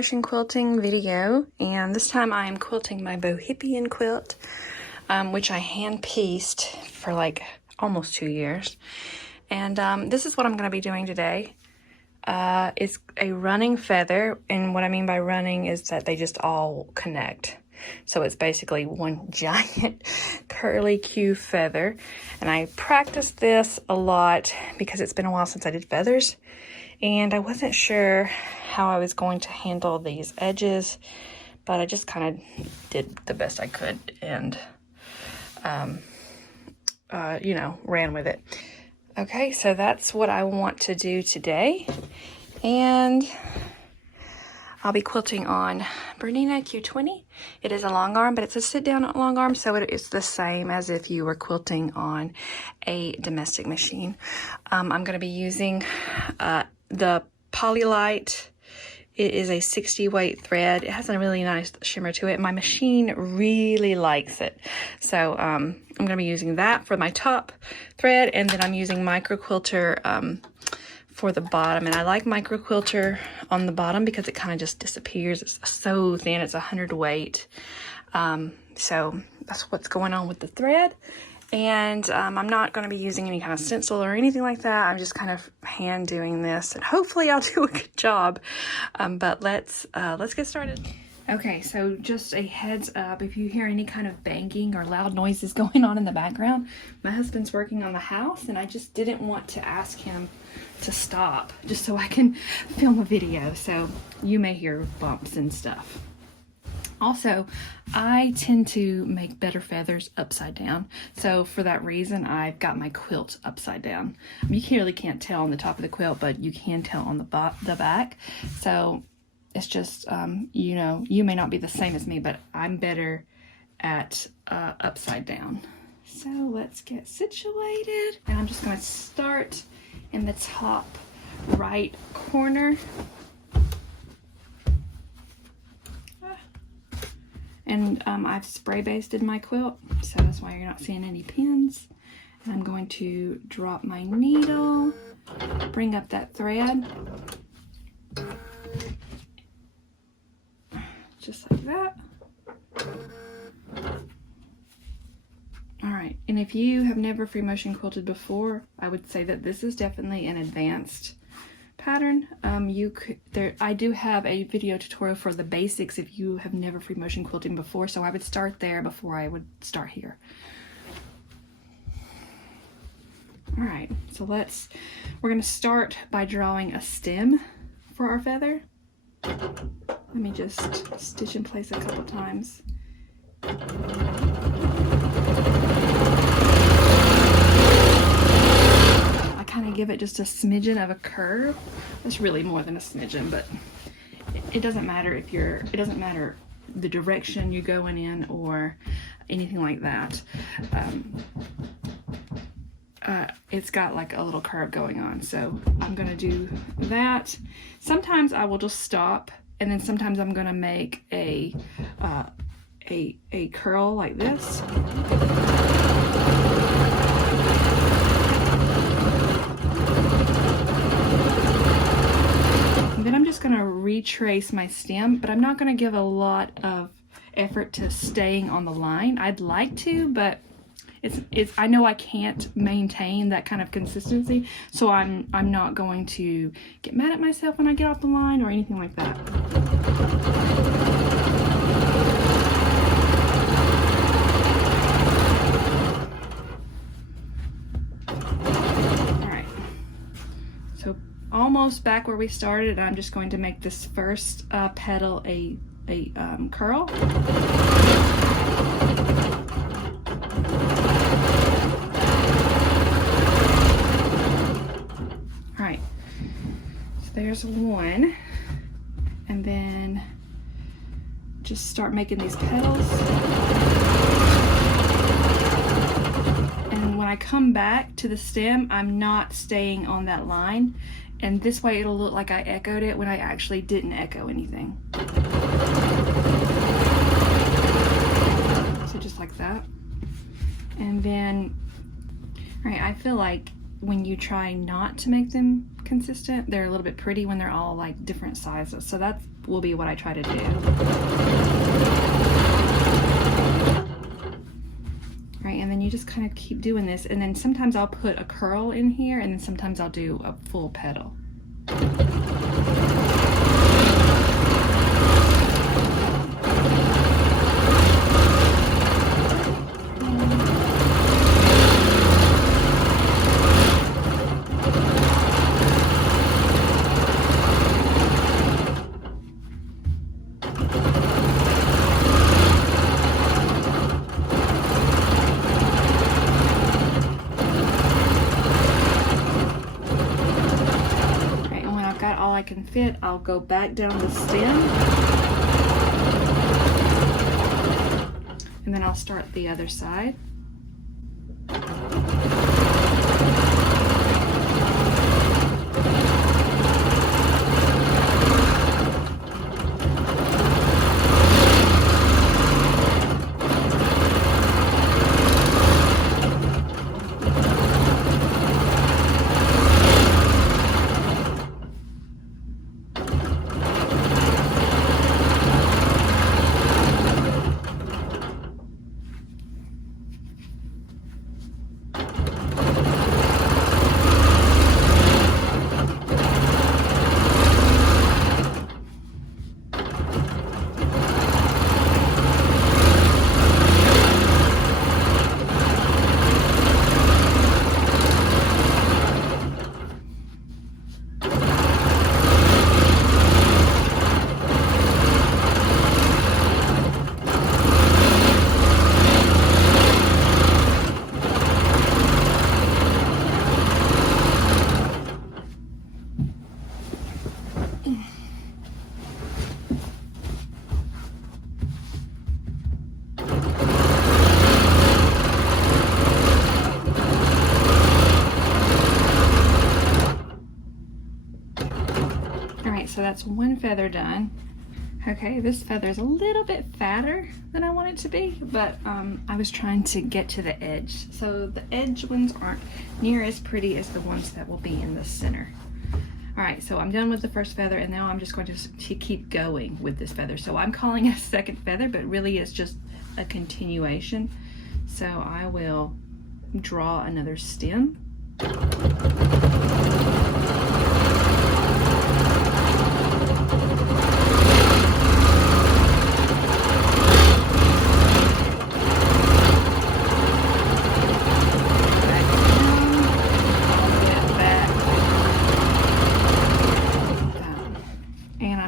motion quilting video, and this time I am quilting my Bohippian quilt, which I hand pieced for like almost 2 years. And this is what I'm going to be doing today. It's a running feather, and what I mean by running is that they just all connect. So it's basically one giant curly Q feather, and I practiced this a lot because it's been a while since I did feathers, and I wasn't sure how I was going to handle these edges, but I just kind of did the best I could and you know, ran with it. Okay, so that's what I want to do today, and I'll be quilting on Bernina Q20. It is a long arm, but it's a sit down long arm, so it's the same as if you were quilting on a domestic machine. I'm going to be using the Polylite. It is a 60 weight thread. It has a really nice shimmer to it. My machine really likes it. So I'm going to be using that for my top thread, and then I'm using micro quilter for the bottom. And I like micro quilter on the bottom because it kind of just disappears. It's so thin. It's 100 weight. So that's what's going on with the thread. And I'm not going to be using any kind of stencil or anything like that. I'm just kind of hand doing this, and hopefully I'll do a good job. But let's get started. Okay, so just a heads up, if you hear any kind of banging or loud noises going on in the background, my husband's working on the house, and I just didn't want to ask him to stop just so I can film a video. So you may hear bumps and stuff. Also, I tend to make better feathers upside down. So for that reason, I've got my quilt upside down. You really can't tell on the top of the quilt, but you can tell on the back. So it's just, you know, you may not be the same as me, but I'm better at upside down. So let's get situated. And I'm just going to start in the top right corner. And I've spray basted my quilt, so that's why you're not seeing any pins. And I'm going to drop my needle, bring up that thread, just like that. All right, and if you have never free motion quilted before, I would say that this is definitely an advanced pattern. I do have a video tutorial for the basics if you have never free motion quilting before, so I would start there before I would start here. All right, so we're going to start by drawing a stem for our feather. Let me just stitch in place a couple times. Kind of give it just a smidgen of a curve. That's really more than a smidgen, but it doesn't matter if it doesn't matter the direction you're going in or anything like that. It's got like a little curve going on, so I'm gonna do that. Sometimes I will just stop, and then sometimes I'm gonna make a curl like this. And then I'm just going to retrace my stem, but I'm not going to give a lot of effort to staying on the line. I'd like to, but I know I can't maintain that kind of consistency, so I'm not going to get mad at myself when I get off the line or anything like that. Almost back where we started. I'm just going to make this first petal a curl. All right, so there's one, and then just start making these petals. And when I come back to the stem, I'm not staying on that line. And this way it'll look like I echoed it when I actually didn't echo anything. So just like that. And then, all right, I feel like when you try not to make them consistent, they're a little bit pretty when they're all like different sizes. So will be what I try to do. Right, and then you just kind of keep doing this, and then sometimes I'll put a curl in here, and then sometimes I'll do a full petal. I can fit, I'll go back down the stem, and then I'll start the other side. So that's one feather done. Okay, this feather is a little bit fatter than I want it to be, but I was trying to get to the edge. So the edge ones aren't near as pretty as the ones that will be in the center. All right, so I'm done with the first feather, and now I'm just going to keep going with this feather. So I'm calling it a second feather, but really it's just a continuation. So I will draw another stem.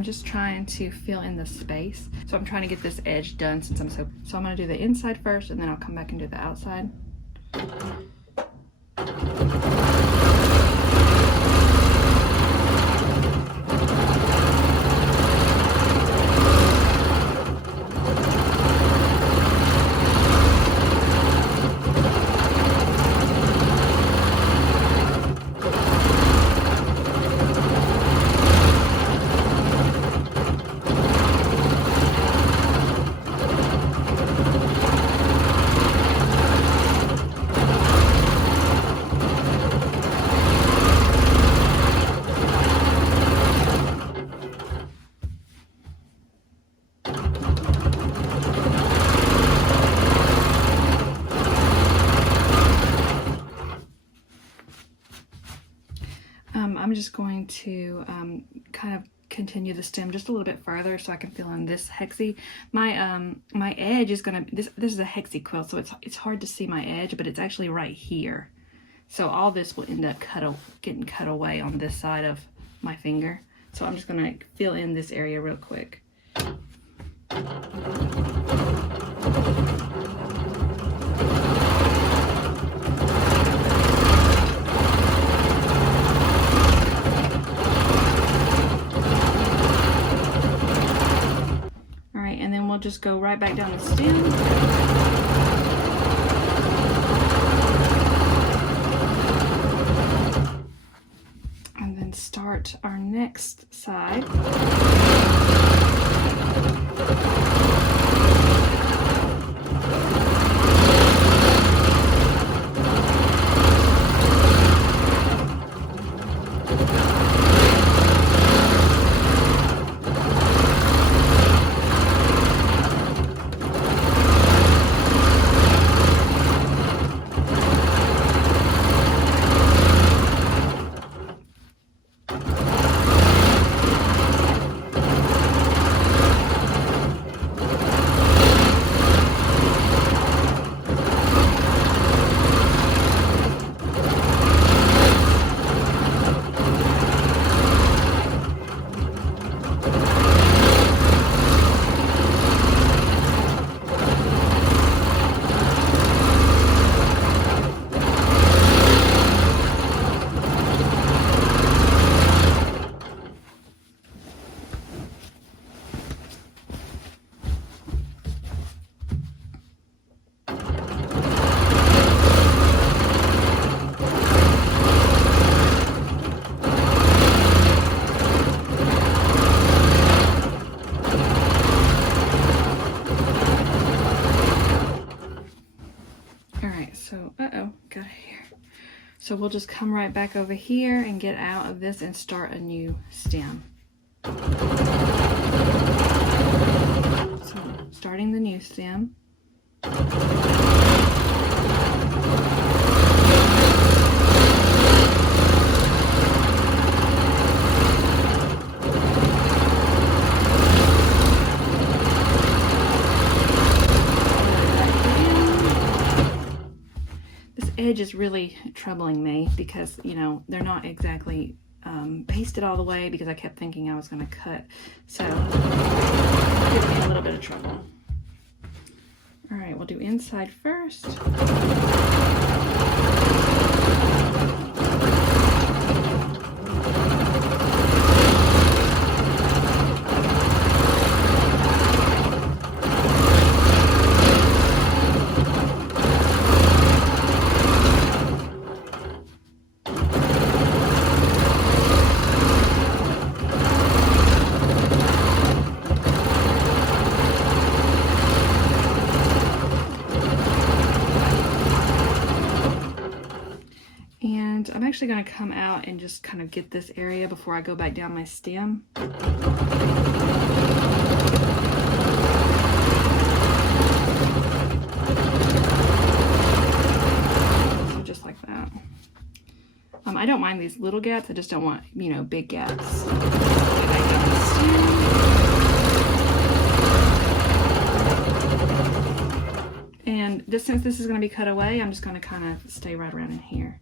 Just trying to fill in the space. So I'm trying to get this edge done since I'm so I'm going to do the inside first, and then I'll come back and do the outside. I'm just going to kind of continue the stem just a little bit further so I can fill in this hexie. My edge is gonna, this is a hexie quilt, so it's hard to see my edge, but it's actually right here. So all this will end up getting cut away on this side of my finger. So I'm just gonna fill in this area real quick. And then we'll just go right back down the stem. And then start our next side. So, got it here. So we'll just come right back over here and get out of this and start a new stem. So starting the new stem. Edge is really troubling me because, you know, they're not exactly pasted all the way because I kept thinking I was going to cut. So it gives me a little bit of trouble. All right, we'll do inside first. And I'm actually going to come out and just kind of get this area before I go back down my stem. So just like that. I don't mind these little gaps. I just don't want, you know, big gaps. And just since this is going to be cut away, I'm just going to kind of stay right around in here.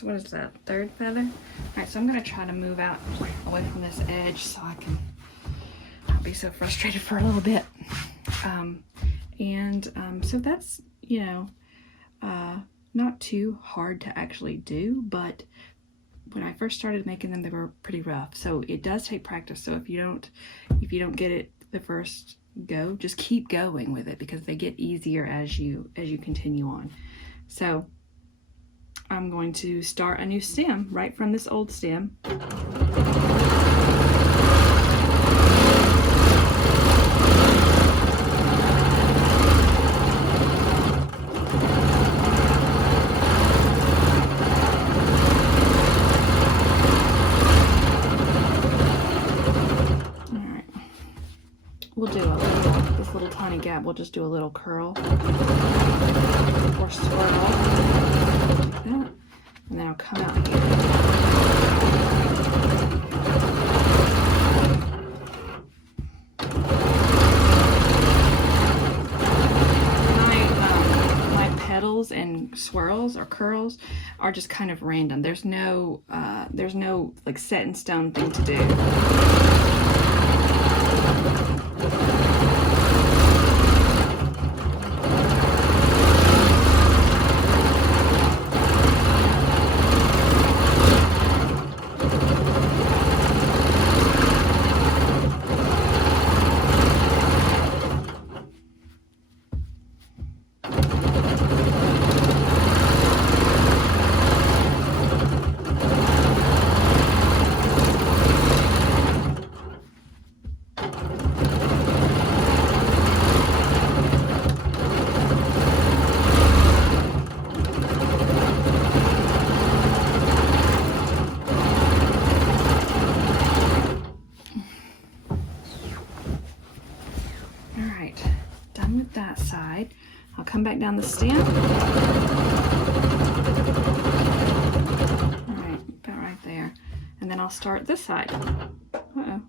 What is that, third feather? All right, so I'm going to try to move out away from this edge so I can not be so frustrated for a little bit. So that's, you know, not too hard to actually do, but when I first started making them, they were pretty rough. So it does take practice. So if you don't get it the first go, just keep going with it because they get easier as you continue on. So I'm going to start a new stem right from this old stem. We'll do this little tiny gap, we'll just do a little curl or swirl like that, and then I'll come out here. My petals and swirls or curls are just kind of random. There's no like set in stone thing to do. come back down the stem. All right, about right there. And then I'll start this side. Uh-oh.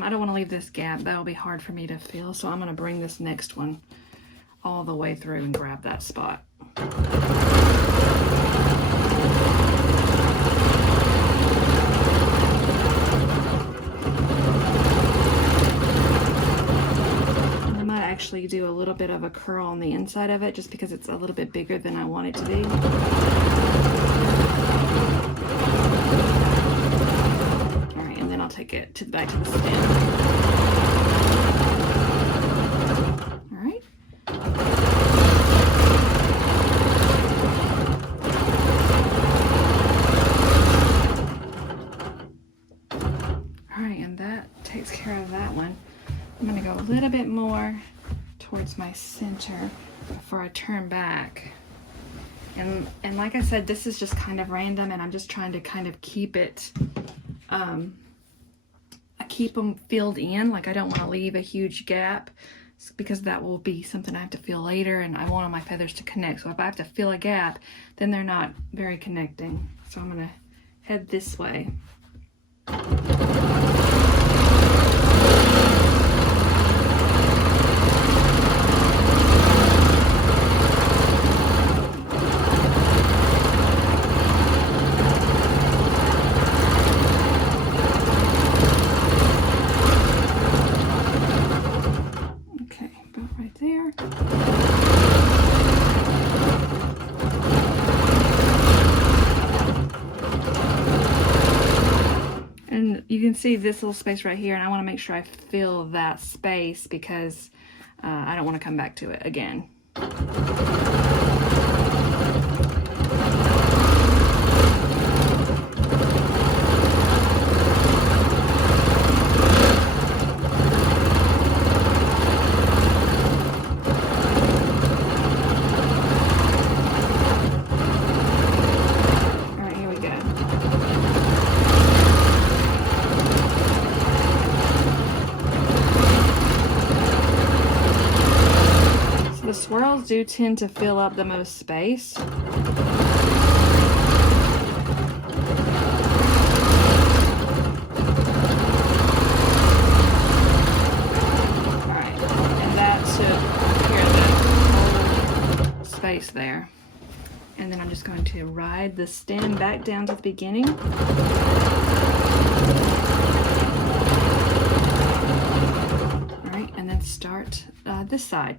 I don't want to leave this gap. That'll be hard for me to fill, so I'm going to bring this next one all the way through and grab that spot. I might actually do a little bit of a curl on the inside of it just because it's a little bit bigger than I want it to be. Take it back to the stem. All right. All right, and that takes care of that one. I'm going to go a little bit more towards my center before I turn back. And like I said, this is just kind of random, and I'm just trying to kind of keep it keep them filled in. Like, I don't want to leave a huge gap because that will be something I have to fill later, and I want all my feathers to connect. So if I have to fill a gap, then they're not very connecting. So I'm going to head this way. And you can see this little space right here, and I want to make sure I fill that space because I don't want to come back to it again. The swirls do tend to fill up the most space. Alright, and that took care of the whole space there. And then I'm just going to ride the stem back down to the beginning. Alright, and then start this side.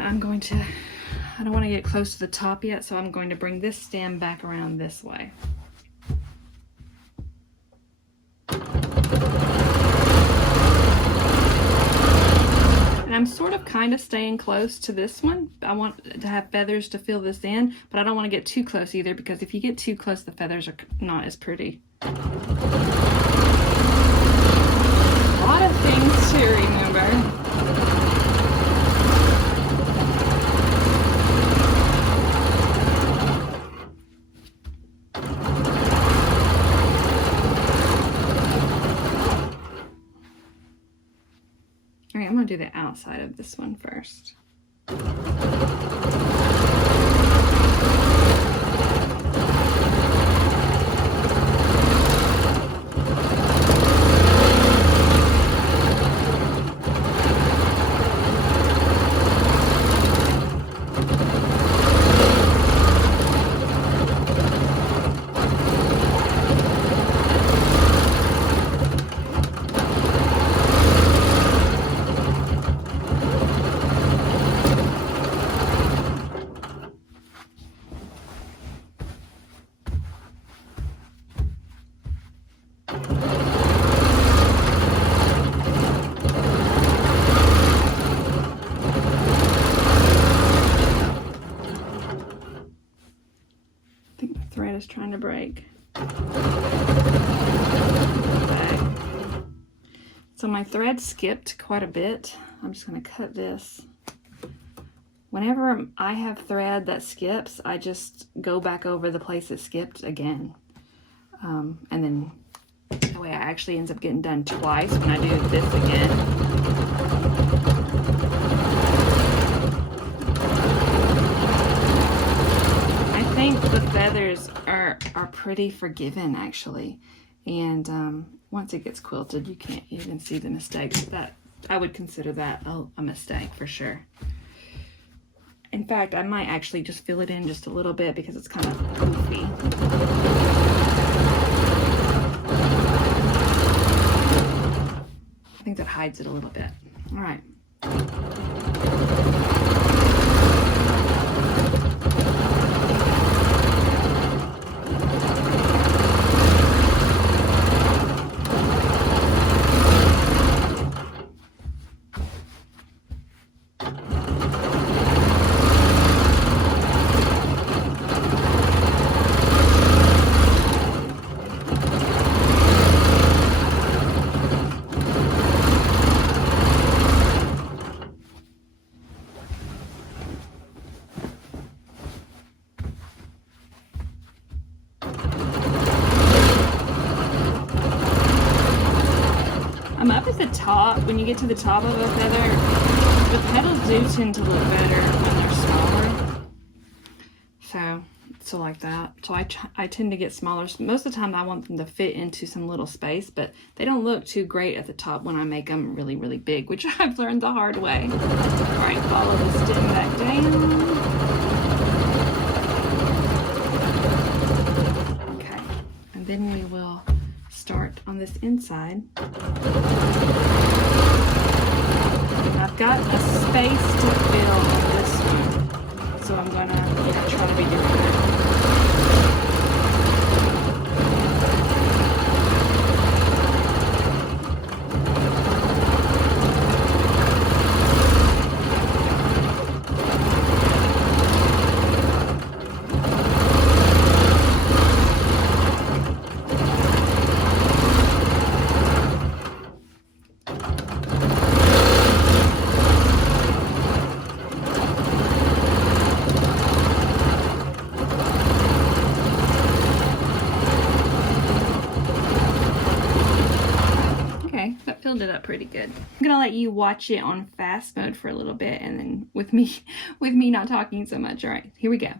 And I'm going to, I don't want to get close to the top yet, so I'm going to bring this stem back around this way. And I'm sort of kind of staying close to this one. I want to have feathers to fill this in, but I don't want to get too close either, because if you get too close, the feathers are not as pretty. A lot of things to remember. All right, I'm gonna do the outside of this one first. Thread is trying to break. Okay. So my thread skipped quite a bit. I'm just going to cut this. Whenever I have thread that skips, I just go back over the place it skipped again. And then that way it actually ends up getting done twice when I do this again. I think the feathers are pretty forgiving, actually. And once it gets quilted, you can't even see the mistakes. That I would consider that a mistake for sure. In fact, I might actually just fill it in just a little bit because it's kind of goofy. I think that hides it a little bit. All right. Up at the top, when you get to the top of a feather, the petals do tend to look better when they're smaller. So like that. So I tend to get smaller. Most of the time I want them to fit into some little space, but they don't look too great at the top when I make them really, really big, which I've learned the hard way. All right, follow the stem back down. Okay, and then we will start on this inside. I've got a space to fill on this one, so I'm gonna try to be doing that. Filled it up pretty good. I'm gonna let you watch it on fast mode for a little bit, and then with me not talking so much. All right, here we go.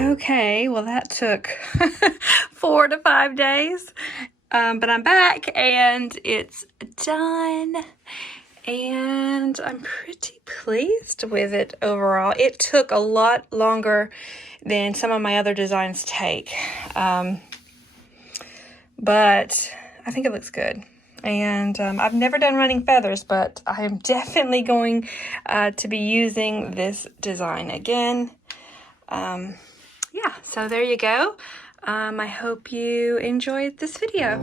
Okay, well that took 4 to 5 days, but I'm back and it's done, and I'm pretty pleased with it overall. It took a lot longer than some of my other designs take, but I think it looks good. And I've never done running feathers, but I am definitely going to be using this design again. Yeah, so there you go. I hope you enjoyed this video.